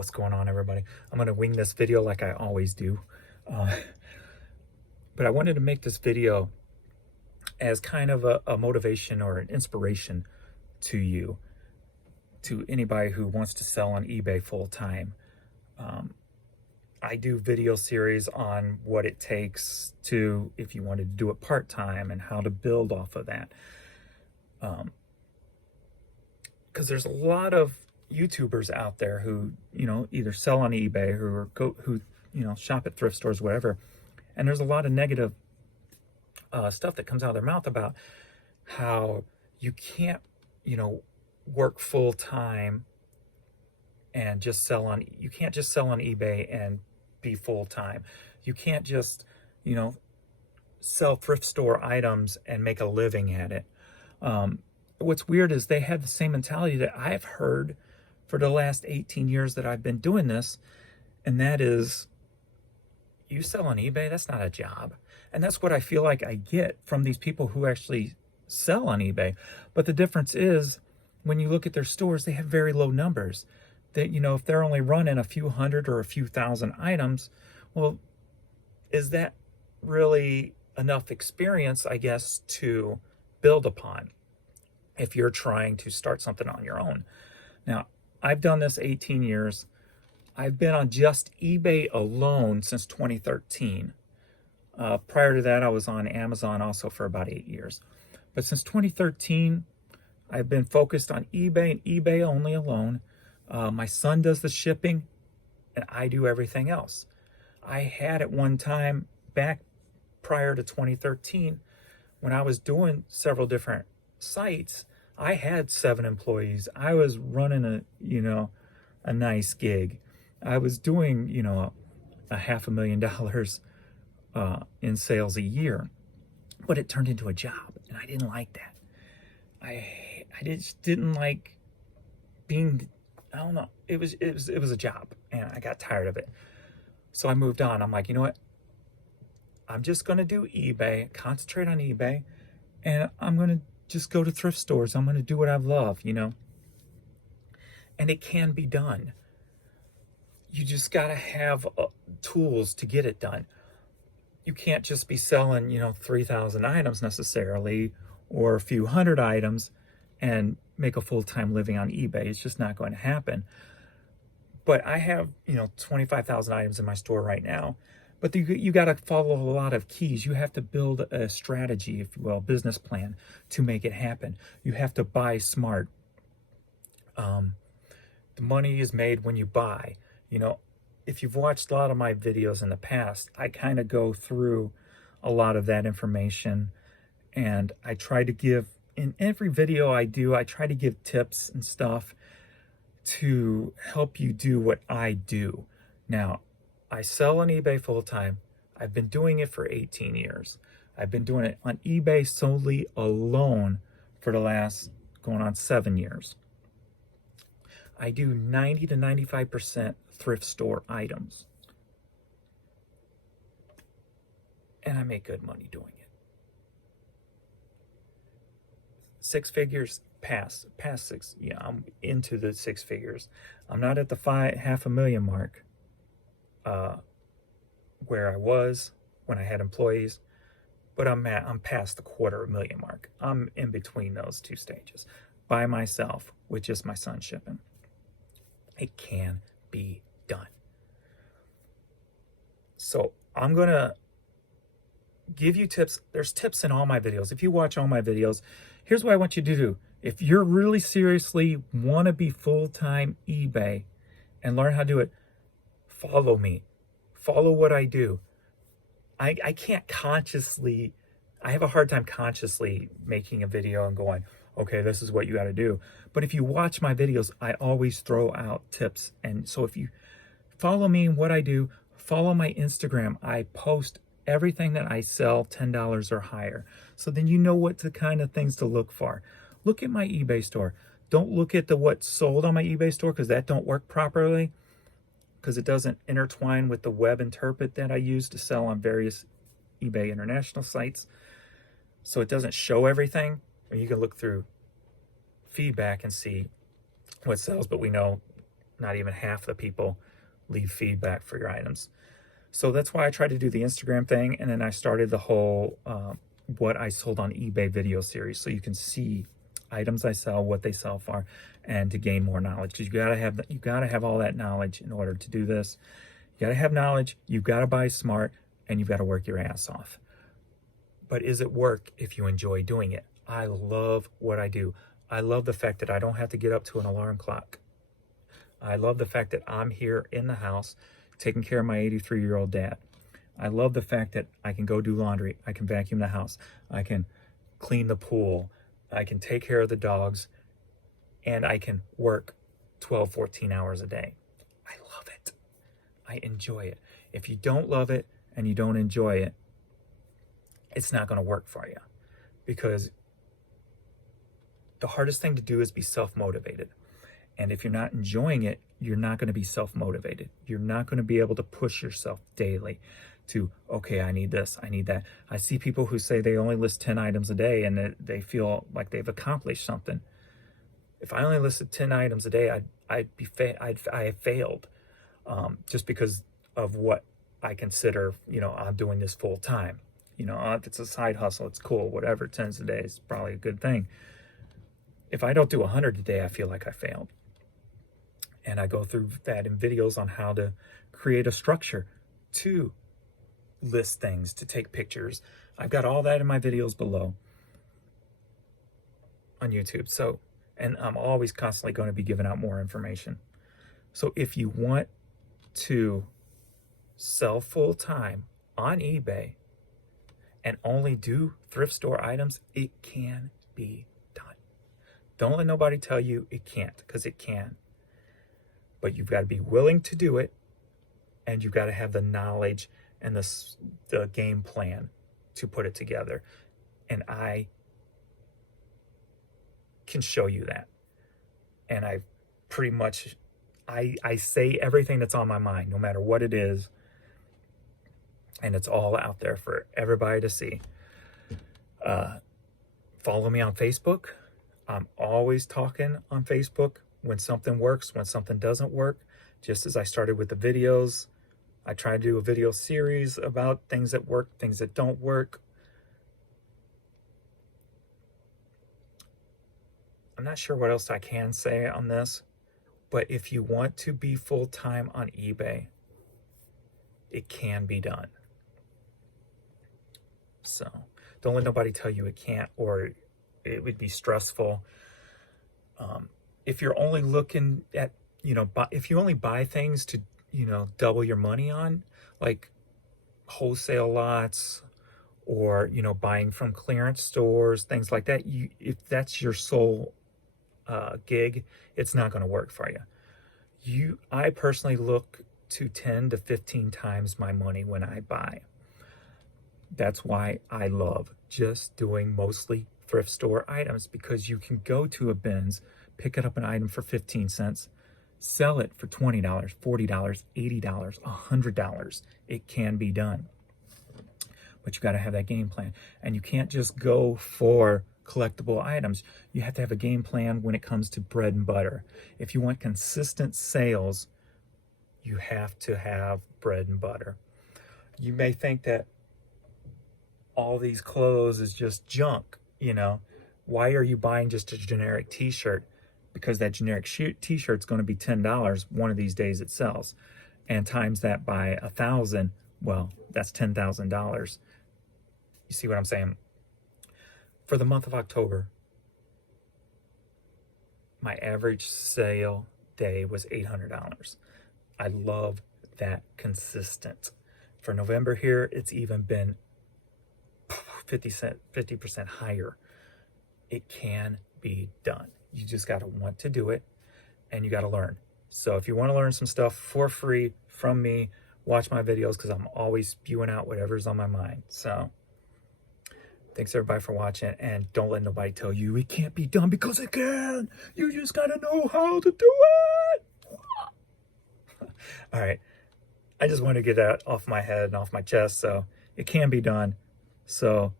What's going on, everybody? I'm going to wing this video like I always do. Uh, but I wanted to make this video as kind of a motivation or an inspiration to you, to anybody who wants to sell on eBay full time. I do video series on what it takes to, if you wanted to do it part-time, and how to build off of that. Because there's a lot of YouTubers out there who, either sell on eBay who shop at thrift stores, whatever. And there's a lot of negative stuff that comes out of their mouth about how you can't, work full time and just you can't just sell on eBay and be full time. You can't just, sell thrift store items and make a living at it. What's weird is they have the same mentality that I've heard for the last 18 years that I've been doing this. And that is, you sell on eBay, that's not a job. And that's what I feel like I get from these people who actually sell on eBay. But the difference is, when you look at their stores, they have very low numbers. That, if they're only running a few hundred or a few thousand items, well, is that really enough experience, I guess, to build upon if you're trying to start something on your own? Now, I've done this 18 years. I've been on just eBay alone since 2013. Prior to that, I was on Amazon also for about 8 years. But since 2013, I've been focused on eBay and eBay only alone. My son does the shipping, and I do everything else. I had at one time, back prior to 2013, when I was doing several different sites, I had 7 employees. I was running a nice gig. I was doing, a $500,000 in sales a year, but it turned into a job, and I didn't like that. I just didn't like being, I don't know, it was a job, and I got tired of it. So I moved on. I'm like, you know what? I'm just going to do eBay, concentrate on eBay, and I'm going to just go to thrift stores. I'm going to do what I love, And it can be done. You just got to have tools to get it done. You can't just be selling, 3,000 items necessarily, or a few hundred items and make a full-time living on eBay. It's just not going to happen. But I have, 25,000 items in my store right now. But you got to follow a lot of keys. You have to build a strategy, if you will, business plan to make it happen. You have to buy smart. The money is made when you buy. If you've watched a lot of my videos in the past, I kind of go through a lot of that information. And I try to give, in every video I do, I try to give tips and stuff to help you do what I do. Now, I sell on eBay full time. I've been doing it for 18 years. I've been doing it on eBay solely alone for the last going on 7 years. I do 90 to 95% thrift store items. And I make good money doing it. 6 figures past 6. Yeah, I'm into the 6 figures. I'm not at the $500,000 mark where I was when I had employees, but I'm past the $250,000 mark. I'm in between those 2 stages by myself with just my son shipping. It can be done. So I'm gonna give you tips. There's tips in all my videos. If you watch all my videos, here's what I want you to do. If you're really seriously want to be full-time eBay and learn how to do it, follow me. Follow what I do. I can't consciously, I have a hard time consciously making a video and going, okay, this is what you got to do. But if you watch my videos, I always throw out tips. And so if you follow me and what I do, follow my Instagram. I post everything that I sell $10 or higher. So then you know what the kind of things to look for. Look at my eBay store. Don't look at what's sold on my eBay store, because that don't work properly, because it doesn't intertwine with the web interpret that I use to sell on various eBay international sites. So it doesn't show everything. Or you can look through feedback and see what sells, but we know not even half the people leave feedback for your items. So that's why I tried to do the Instagram thing, and then I started the whole what I sold on eBay video series, so you can see items I sell, what they sell for, and to gain more knowledge. Because you gotta have all that knowledge in order to do this. You gotta have knowledge. You gotta buy smart, and you've got to work your ass off. But is it work if you enjoy doing it? I love what I do. I love the fact that I don't have to get up to an alarm clock. I love the fact that I'm here in the house taking care of my 83-year-old dad. I love the fact that I can go do laundry. I can vacuum the house. I can clean the pool. I can take care of the dogs. And I can work 12, 14 hours a day. I love it. I enjoy it. If you don't love it and you don't enjoy it, it's not going to work for you. Because the hardest thing to do is be self-motivated. And if you're not enjoying it, you're not going to be self-motivated. You're not going to be able to push yourself daily to, okay, I need this, I need that. I see people who say they only list 10 items a day and they feel like they've accomplished something. If I only listed 10 items a day, I have failed, just because of what I consider, I'm doing this full time. If it's a side hustle, it's cool, whatever, 10 a day is probably a good thing. If I don't do 100 a day, I feel like I failed. And I go through that in videos on how to create a structure to list things, to take pictures. I've got all that in my videos below on YouTube. So, and I'm always constantly going to be giving out more information. So if you want to sell full time on eBay and only do thrift store items, it can be done. Don't let nobody tell you it can't, because it can. But you've got to be willing to do it, and you've got to have the knowledge and the game plan to put it together. And I can show you that. And I pretty much, I say everything that's on my mind, no matter what it is. And it's all out there for everybody to see. Follow me on Facebook. I'm always talking on Facebook when something works, when something doesn't work. Just as I started with the videos, I try to do a video series about things that work, things that don't work. I'm not sure what else I can say on this, but if you want to be full-time on eBay, it can be done. So don't let nobody tell you it can't, or it would be stressful. If you're only looking at, if you only buy things to, double your money on, like wholesale lots or, buying from clearance stores, things like that, if that's your sole gig, it's not going to work for you. I personally look to 10 to 15 times my money when I buy. That's why I love just doing mostly thrift store items, because you can go to a bins, pick up an item for 15 cents, sell it for $20, $40, $80, $100. It can be done. But you got to have that game plan. And you can't just go for collectible items. You have to have a game plan when it comes to bread and butter. If you want consistent sales, you have to have bread and butter. You may think that all these clothes is just junk, Why are you buying just a generic t-shirt? Because that generic t-shirt's going to be $10 one of these days it sells. And times that by 1,000, well, that's $10,000. You see what I'm saying? For the month of October, my average sale day was $800. I love that consistent. For November here, it's even been 50% higher. It can be done. You just got to want to do it, and you got to learn. So if you want to learn some stuff for free from me, watch my videos, because I'm always spewing out whatever's on my mind. So thanks everybody for watching, and don't let nobody tell you it can't be done, because it can. You just got to know how to do it. All right. I just want to get that off my head and off my chest. So it can be done. So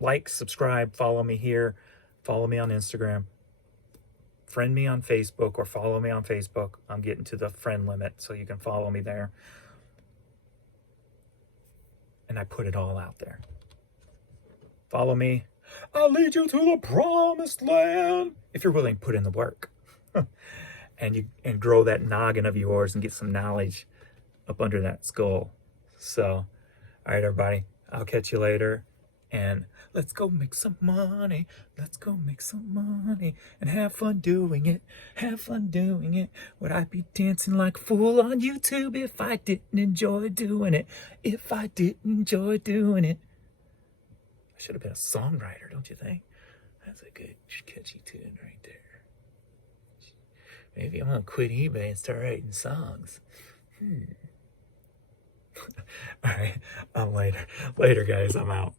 like, subscribe, follow me here, follow me on Instagram. friend me on Facebook or follow me on Facebook. I'm getting to the friend limit, so you can follow me there. And I put it all out there. Follow me. I'll lead you to the promised land. If you're willing to put in the work. and grow that noggin of yours and get some knowledge up under that skull. So, all right, everybody. I'll catch you later. And let's go make some money. Let's go make some money and have fun doing it. Have fun doing it. Would I be dancing like a fool on YouTube if I didn't enjoy doing it? If I didn't enjoy doing it. I should have been a songwriter, don't you think? That's a good, catchy tune right there. Maybe I'm gonna quit eBay and start writing songs. All right, later. Later, guys. I'm out.